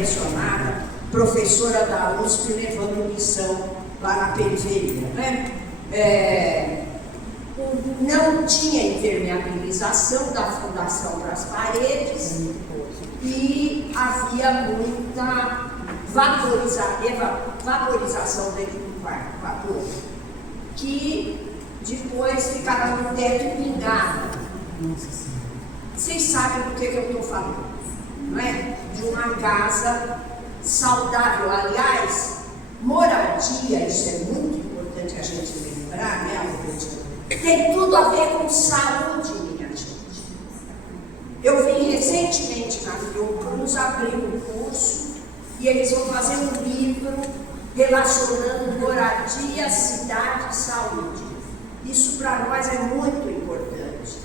impressionada, professora da USP levando missão lá na periferia, né? Não tinha impermeabilização da fundação para as paredes e havia muita vaporização dentro do quarto, vapor, que depois ficava no teto e pingava. Vocês sabem do que eu estou falando, não é? De uma casa saudável. Aliás, moradia, isso é muito importante a gente lembrar, né, Alberto? Tem tudo a ver com saúde, minha gente. Eu vim recentemente na Fiocruz abrir um curso e eles vão fazer um livro relacionando moradia, cidade e saúde. Isso para nós é muito importante,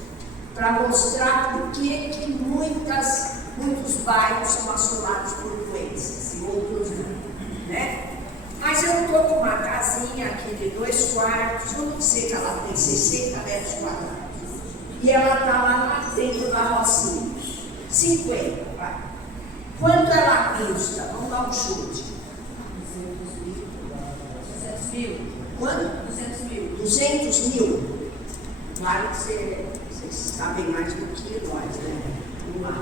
para mostrar por que muitos bairros são assolados por doenças e outros não, né? Mas eu estou com uma casinha aqui de 2 quartos, vamos dizer que ela tem 60 metros quadrados. E ela está lá dentro da Rocinha. 50, vai. Quanto ela custa? Vamos dar um chute. 200 mil. Quanto? 200 mil. 200 mil? Claro que vocês sabem mais do que nós, né? Vamos lá.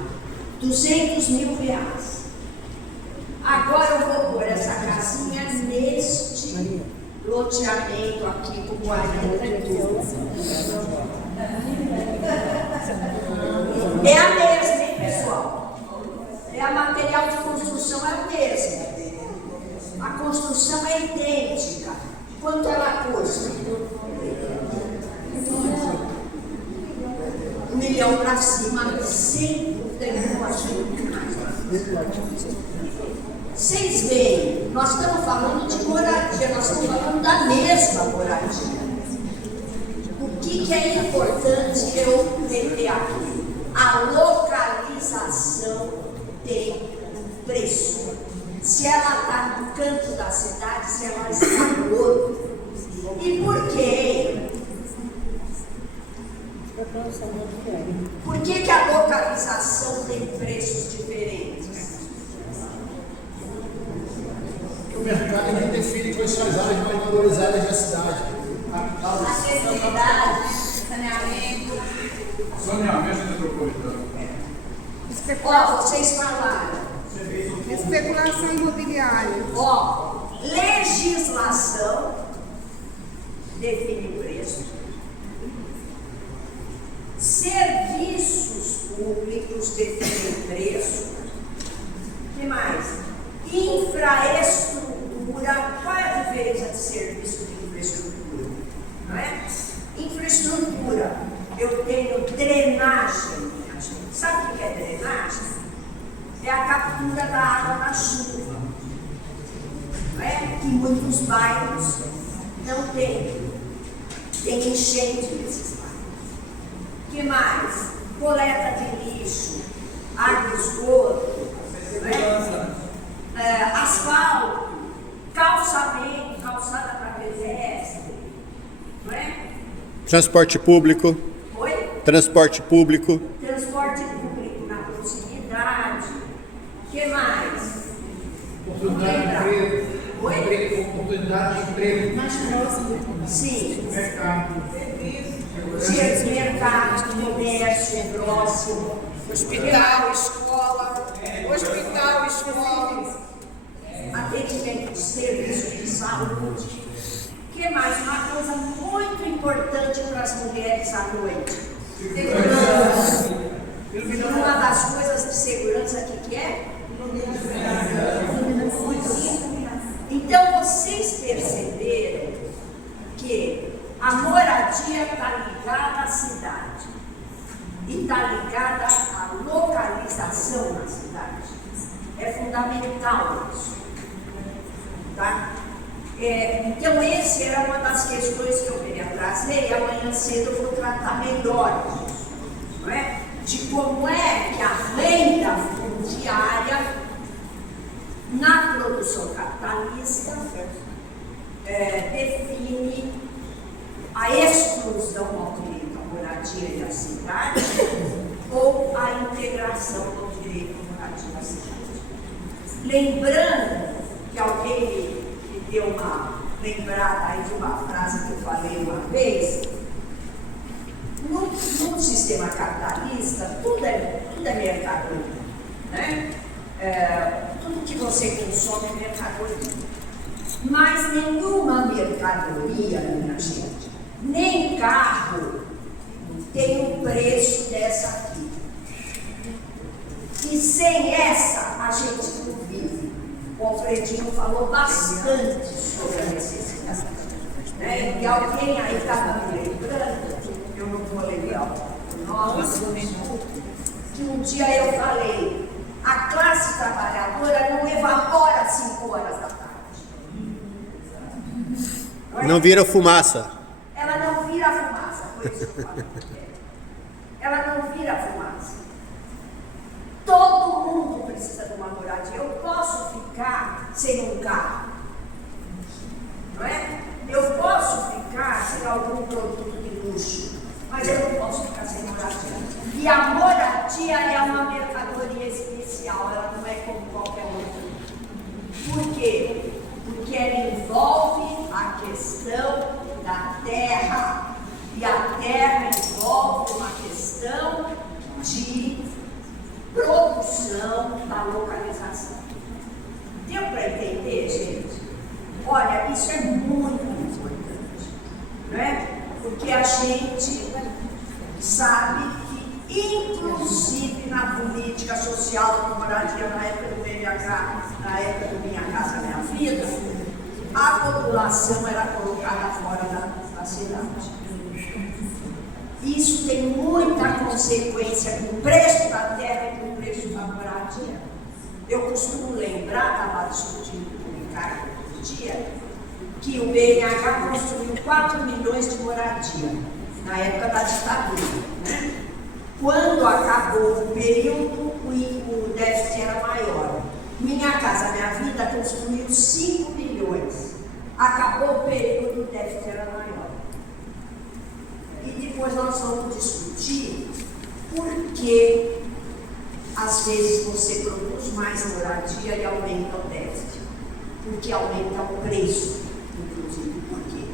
200 mil reais. Agora eu vou pôr essa casinha neste loteamento aqui com 40 turmas. É a mesma, hein, pessoal? A material de construção é o mesmo. A construção é idêntica. Quanto ela custa? 1 milhão para cima, sem Vocês veem, nós estamos falando de moradia, nós estamos falando da mesma moradia. O que é importante eu meter aqui? A localização tem preço. Se ela está no canto da cidade, se ela está no outro. E por quê? Por que a localização tem preços diferentes? O mercado nem define quais são as áreas mais valorizadas da cidade. Acessibilidade, saneamento. Saneamento metropolitano. Ó, vocês falaram. Especulação imobiliária. Ó, legislação define preço. Serviços públicos definem preço. O que mais? Infraestrutura. Qual é a diferença de serviço de infraestrutura? Não é? Infraestrutura. Eu tenho drenagem, minha gente. Sabe o que é drenagem? É a captura da água da chuva. Não é? Que muitos bairros não têm. Tem enchente nesses bairros. O que mais? Coleta de lixo, água de esgoto, asfalto, calçamento, calçada para pedestre, não é? Transporte público. Oi? Transporte público. Transporte público na proximidade. O que mais? Oportunidade de emprego. Oi? Oportunidade de emprego. Mais próximo. Sim. Mercado. Mercado, comércio próximo, hospital, escola, atendimento de serviço de saúde. O que mais? Uma coisa muito importante para as mulheres à noite. Segurança. Uma das coisas de segurança aqui que é? Então vocês perceberam que a moradia está ligada à cidade e está ligada à localização na cidade. É fundamental isso. Tá? Então, essa era uma das questões que eu queria trazer e amanhã cedo eu vou tratar melhor disso, não é? De como é que a renda fundiária na produção capitalista define a exclusão ao direito à moradia e à cidade ou a integração ao direito à moradia e à cidade. Lembrando que alguém me deu uma lembrada aí de uma frase que eu falei uma vez, no sistema capitalista, tudo é mercadoria, né? Tudo que você consome é mercadoria. Mas nenhuma mercadoria, minha gente, nem carro, tem o preço dessa aqui. E sem essa, a gente não vive. O Alfredinho falou bastante sobre a necessidade. Né? E alguém aí estava me lembrando, eu não vou lembrar o nome, que um dia eu falei, a classe trabalhadora não evapora às 5 horas da tarde. Não vira fumaça. Ela não vira fumaça, por isso eu falo. Ela não vira fumaça. Todo mundo precisa de uma moradia. Eu posso ficar sem um carro, não é? Eu posso ficar sem algum produto de luxo, mas eu não posso ficar sem moradia. E a moradia é uma mercadoria especial, ela não é como qualquer outra. Por quê? Porque ela envolve a questão da terra, e a terra envolve uma questão de produção da localização. Deu para entender, gente? Olha, isso é muito importante, não é? Porque a gente sabe que, inclusive na política social da moradia, na época do BMH, na época do Minha Casa Minha Vida, a população era colocada fora da cidade. Isso tem muita consequência com o preço da terra e com o preço da moradia. Eu costumo lembrar, estava discutindo com o Ricardo outro dia, que o BNH construiu 4 milhões de moradia na época da ditadura, né? Quando acabou o período, o déficit era maior. Minha Casa Minha Vida construiu 5 milhões. Acabou o período, o déficit era maior. E depois nós vamos discutir por que às vezes você produz mais moradia e aumenta o déficit. Porque aumenta o preço, inclusive. Por quê?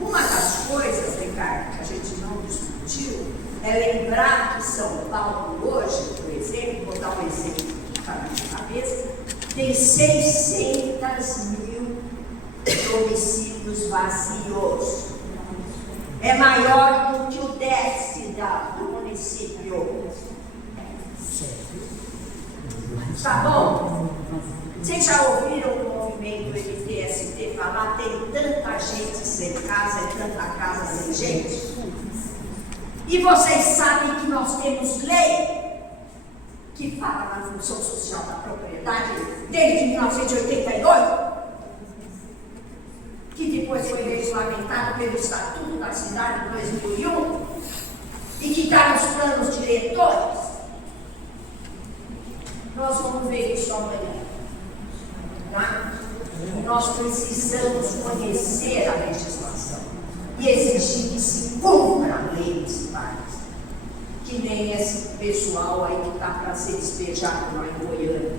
Uma das coisas, Ricardo, que a gente não discutiu, é lembrar que São Paulo hoje, por exemplo, vou dar um exemplo que está na minha cabeça, tem 600 mil domicílios vazios. É maior do que o déficit do município. Tá bom? Vocês já ouviram o movimento MTST falar? Tem tanta gente sem casa, é tanta casa sem gente? E vocês sabem que nós temos lei que fala na função social da propriedade desde 1988? Que depois foi regulamentado pelo Estatuto da Cidade de 2001 e que está nos planos diretores. Nós vamos ver isso amanhã. Tá? Nós precisamos conhecer a legislação e exigir que se cumpra a lei municipal. Que nem esse pessoal aí que está para ser despejado lá em Goiânia.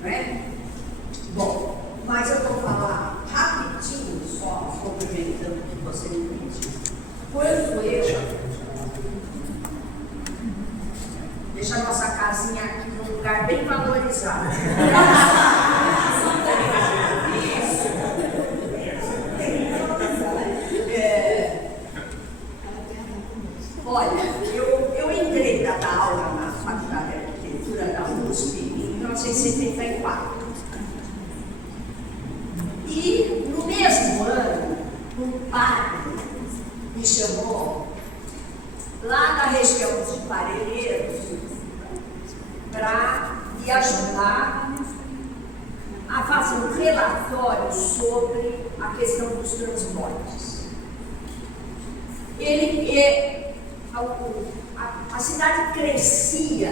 Não é? Bom, mas eu vou falar rapidinho só, complementando o que você me pediu. Quando eu deixo a nossa casinha aqui num lugar bem valorizado. Olha, eu entrei para dar aula na Faculdade de Arquitetura da USP em 1974. E no mesmo ano, um padre me chamou lá da região de Parelheiros para me ajudar a fazer um relatório sobre a questão dos transportes. A cidade crescia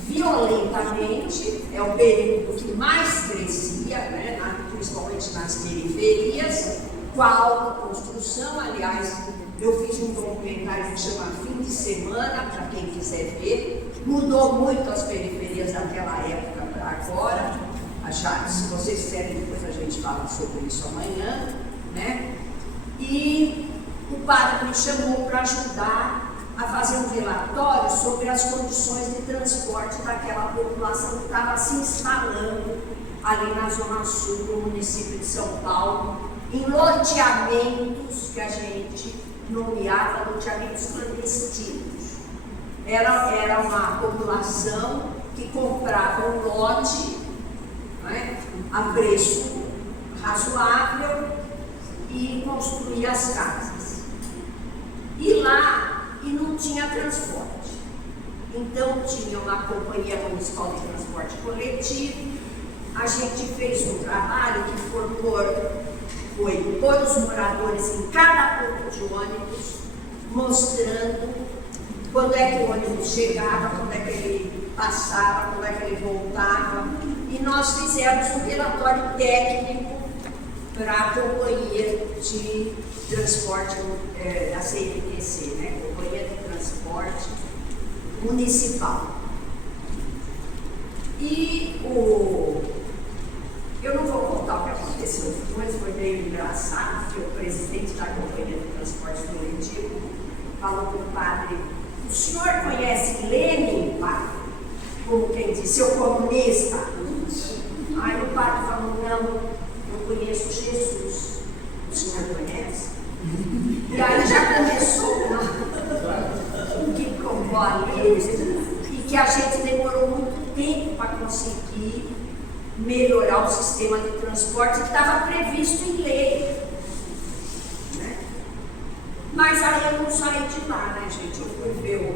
violentamente, é o período que mais crescia, né, principalmente nas periferias, com a alta construção. Aliás, eu fiz um documentário que chama Fim de Semana, para quem quiser ver. Mudou muito as periferias daquela época para agora. Já, se vocês quiserem, depois a gente fala sobre isso amanhã, né? E o padre me chamou para ajudar a fazer um relatório sobre as condições de transporte daquela população que estava se instalando ali na Zona Sul do município de São Paulo, em loteamentos que a gente nomeava loteamentos clandestinos. Era uma população que comprava um lote, né, a preço razoável e construía as casas. E lá, não tinha transporte. Então tinha uma companhia municipal de transporte coletivo. A gente fez um trabalho que foi pôr os moradores em cada ponto de ônibus, mostrando quando é que o ônibus chegava, quando é que ele passava, quando é que ele voltava. E nós fizemos um relatório técnico para a companhia de transporte da CMTC, né? Companhia de Transporte Municipal. E eu não vou contar o que aconteceu depois, foi meio engraçado, porque o presidente da Companhia de Transporte Coletivo falou para o padre: o senhor conhece Lenin, padre? Como quem diz, seu comunista? Aí o padre falou: não, eu conheço Jesus. O senhor conhece? E aí já começou o que provou ali, e que a gente demorou muito tempo para conseguir melhorar o sistema de transporte que estava previsto em lei, né? Mas aí eu não saí de lá, né, gente? Eu fui ver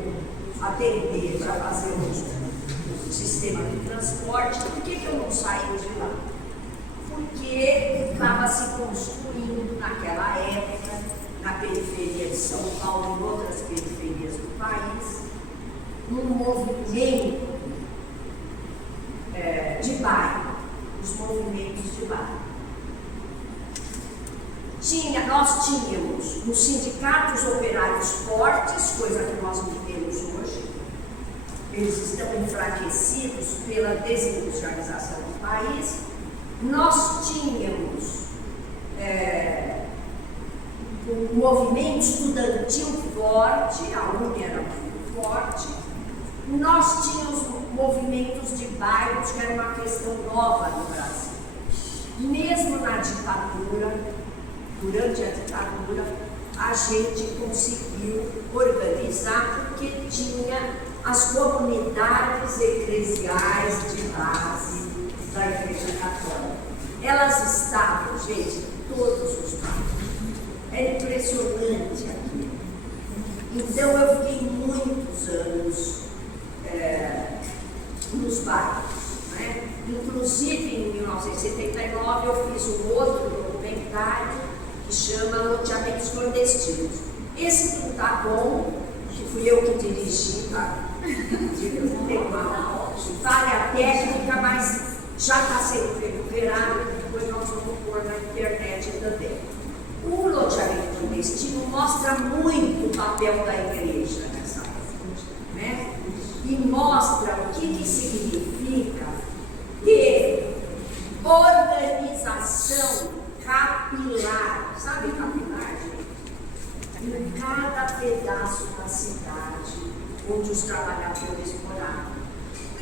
a ATP para fazer o sistema de transporte. Por que eu não saí de lá? Porque estava se construindo naquela época, na periferia de São Paulo e em outras periferias do país, um movimento de bairro, os movimentos de bairro. Nós tínhamos os sindicatos operários fortes, coisa que nós não temos hoje. Eles estão enfraquecidos pela desindustrialização do país. Nós tínhamos um movimento estudantil forte, a UNE era muito forte. Nós tínhamos movimentos de bairros, que era uma questão nova no Brasil. Mesmo na ditadura, durante a ditadura, a gente conseguiu organizar, porque tinha as comunidades eclesiais de base da Igreja Católica. Elas estavam, gente, em todos os bairros. É impressionante aqui. Então eu fiquei muitos anos nos bairros, né? Inclusive em 1979 eu fiz um outro documentário que chama Loteamentos Clandestinos. Esse não está bom, que fui eu que dirigi, tá? Tem uma falha técnica, mas já está sendo recuperado, depois nós vamos pôr na internet também. O loteamento clandestino mostra muito o papel da igreja nessa época, né? E mostra o que significa ter organização capilar. Sabe capilar, gente? Em cada pedaço da cidade onde os trabalhadores moravam.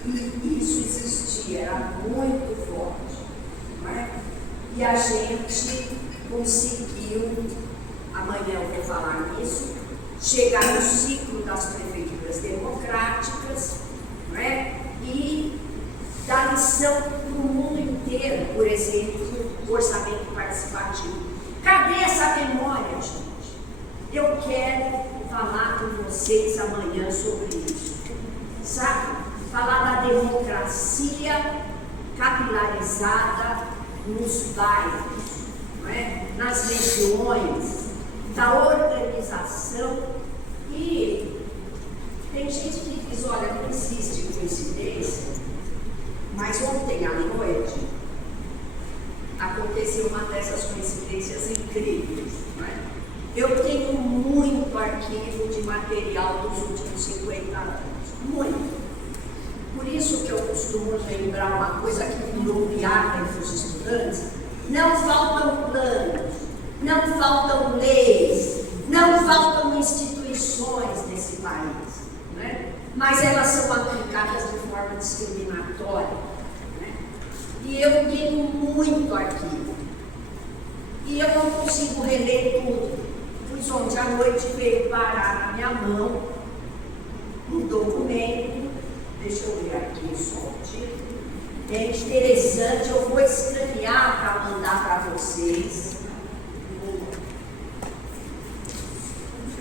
E isso existia, era muito forte, não é? E a gente conseguiu, amanhã eu vou falar nisso, chegar no ciclo das prefeituras democráticas, não é? E dar lição para o mundo inteiro, por exemplo, o orçamento participativo. Cadê essa memória, gente? Eu quero falar com vocês amanhã sobre isso, sabe? Falar da democracia capilarizada nos bairros, não é? Nas regiões, da organização. E tem gente que diz: olha, não existe coincidência, mas ontem à noite aconteceu uma dessas coincidências incríveis, não é? Eu tenho muito arquivo de material dos últimos 50 anos, muito. Por isso que eu costumo lembrar uma coisa que piada entre os estudantes, não faltam planos, não faltam leis, não faltam instituições nesse país, né? Mas elas são aplicadas de forma discriminatória. Né? E eu tenho muito arquivo. E eu não consigo reler tudo. Pois ontem à noite veio parar na minha mão um documento, deixa eu ver aqui só o título, é interessante, eu vou escanear para mandar para vocês.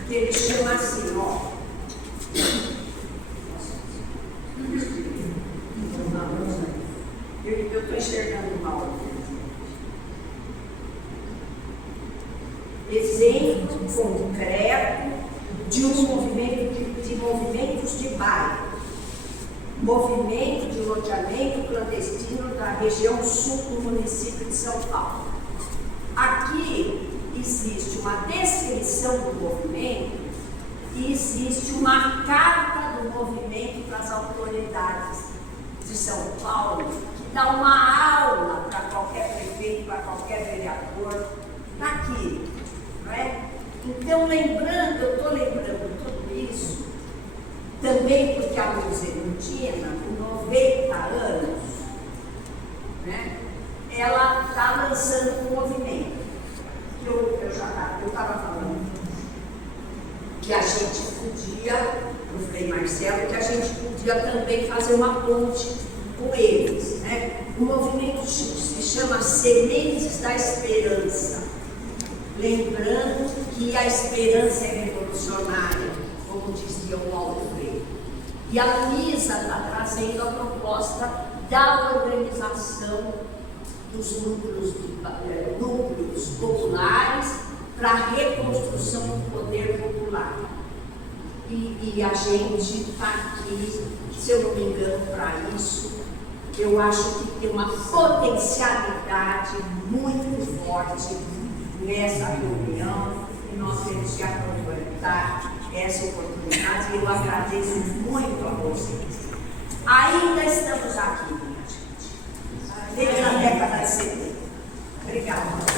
Que ele chama assim, ó. Eu estou enxergando mal. Exemplo concreto de um movimento de movimentos de bairro. Movimento de loteamento clandestino da região sul do município de São Paulo. Aqui existe uma descrição do movimento e existe uma carta do movimento para as autoridades de São Paulo, que dá uma aula para qualquer prefeito, para qualquer vereador, aqui, não é? Então, lembrando, eu estou lembrando tudo isso, também porque a Luz Erutina, com 90 anos, né, ela está lançando um movimento. Eu estava falando que a gente podia, o Frei Marcelo, que a gente podia também fazer uma ponte com eles. Né? O movimento se chama Sementes da Esperança. Lembrando que a esperança é revolucionária, como dizia o Paulo Freire. E a Luísa está trazendo a proposta da organização dos núcleos populares para a reconstrução do poder popular. E a gente está aqui, se eu não me engano, para isso. Eu acho que tem uma potencialidade muito forte nessa reunião e nós temos que aproveitar essa oportunidade. Eu agradeço muito a vocês. Ainda estamos aqui, minha gente, desde a década de 70. Obrigada.